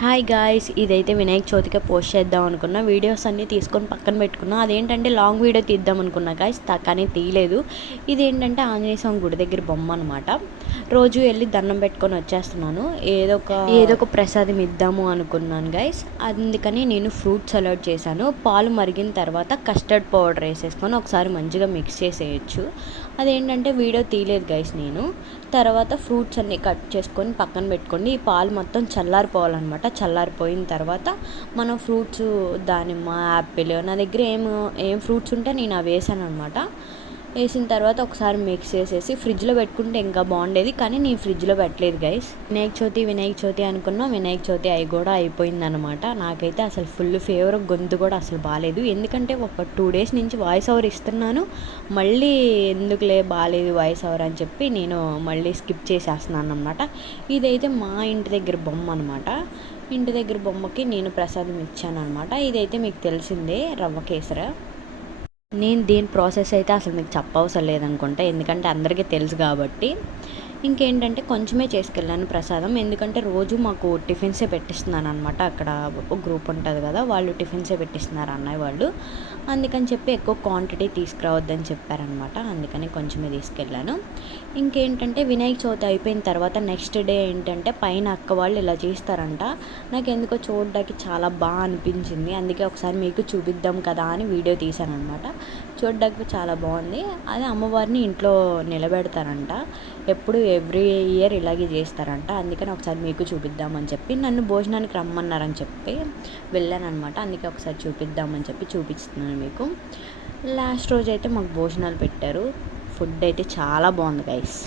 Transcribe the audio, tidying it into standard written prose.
Hi guys, ఇదైతే వినాయక చవితికి post చేద్దాం అనుకున్న వీడియోస్ అన్నీ తీసుకొని పక్కన పెట్టుకున్నా. అదేంటంటే లాంగ్ వీడియో తీద్దాం అనుకున్నా గాయ్స్, కానీ తీయలేదు. ఇదేంటంటే ఆంజనేయ స్వామి గుడి దగ్గర బొమ్మ అనమాట. రోజు వెళ్ళి దండం పెట్టుకొని వచ్చేస్తున్నాను. ఏదో ఒక ప్రసాదం ఇద్దాము అనుకున్నాను గాయ్స్. అందుకని నేను ఫ్రూట్ సలాడ్ చేశాను. పాలు మరిగిన తర్వాత కస్టర్డ్ పౌడర్ వేసేసుకొని ఒకసారి మంచిగా మిక్స్ చేసేయచ్చు. అదేంటంటే వీడియో తీయలేదు గైస్ నేను. తర్వాత ఫ్రూట్స్ అన్నీ కట్ చేసుకొని పక్కన పెట్టుకోండి. ఈ పాలు మొత్తం చల్లారిపోవాలన్నమాట. చల్లారిపోయిన తర్వాత మనం ఫ్రూట్స్ దానిమ్మ, యాపిల్, నా దగ్గర ఏం ఫ్రూట్స్ ఉంటే నేను అవి వేసాను అనమాట. వేసిన తర్వాత ఒకసారి మిక్స్ చేసేసి ఫ్రిడ్జ్లో పెట్టుకుంటే ఇంకా బాగుండేది, కానీ నేను ఫ్రిడ్జ్లో పెట్టలేదు గైస్. వినాయక చవితి అనుకున్నా, వినాయక చవితి అవి కూడా అయిపోయిందనమాట. నాకైతే అసలు ఫుల్ ఫీవర్, గొంతు కూడా అసలు బాగాలేదు. ఎందుకంటే ఒక 2 days నుంచి వాయిస్ ఓవర్ ఇస్తున్నాను. మళ్ళీ ఎందుకులే బాగాలేదు వాయిస్ ఓవర్ అని చెప్పి నేను మళ్ళీ స్కిప్ చేసేస్తున్నాను అనమాట. ఇదైతే మా ఇంటి దగ్గర బొమ్మ అనమాట. ఇంటి దగ్గర బొమ్మకి నేను ప్రసాదం ఇచ్చాను అనమాట. ఇదైతే మీకు తెలిసిందే, రవ్వ కేసర. నేను దీని ప్రాసెస్ అయితే అసలు మీకు చెప్పవసరం లేదనుకుంటా, ఎందుకంటే అందరికీ తెలుసు కాబట్టి. ఇంకేంటంటే కొంచెమే చేసుకెళ్ళాను ప్రసాదం, ఎందుకంటే రోజు మాకు టిఫిన్సే పెట్టిస్తున్నాను అనమాట. అక్కడ ఒక గ్రూప్ ఉంటుంది కదా, వాళ్ళు టిఫిన్సే పెట్టిస్తున్నారు అన్నయ్య వాళ్ళు. అందుకని చెప్పి ఎక్కువ క్వాంటిటీ తీసుకురావద్దని చెప్పారనమాట. అందుకని కొంచెమే తీసుకెళ్ళాను. ఇంకేంటంటే వినాయక చవితి అయిపోయిన తర్వాత నెక్స్ట్ డే ఏంటంటే పైన అక్క వాళ్ళు ఇలా చేస్తారంట. నాకు ఎందుకో చూడడానికి చాలా బాగా అనిపించింది. అందుకే ఒకసారి మీకు చూపిద్దాం కదా అని వీడియో తీశాను అనమాట. చూడడానికి చాలా బాగుంది. అదే అమ్మవారిని ఇంట్లో నిలబెడతారంట. ఎవ్రీ ఇయర్ ఇలాగే చేస్తారంట. అందుకని ఒకసారి మీకు చూపిద్దామని చెప్పి నన్ను భోజనానికి రమ్మన్నారని చెప్పి వెళ్ళాను అనమాట. అందుకే ఒకసారి చూపిద్దామని చెప్పి చూపిస్తున్నాను మీకు. లాస్ట్ రోజు అయితే మాకు భోజనాలు పెట్టారు. ఫుడ్ అయితే చాలా బాగుంది గైస్.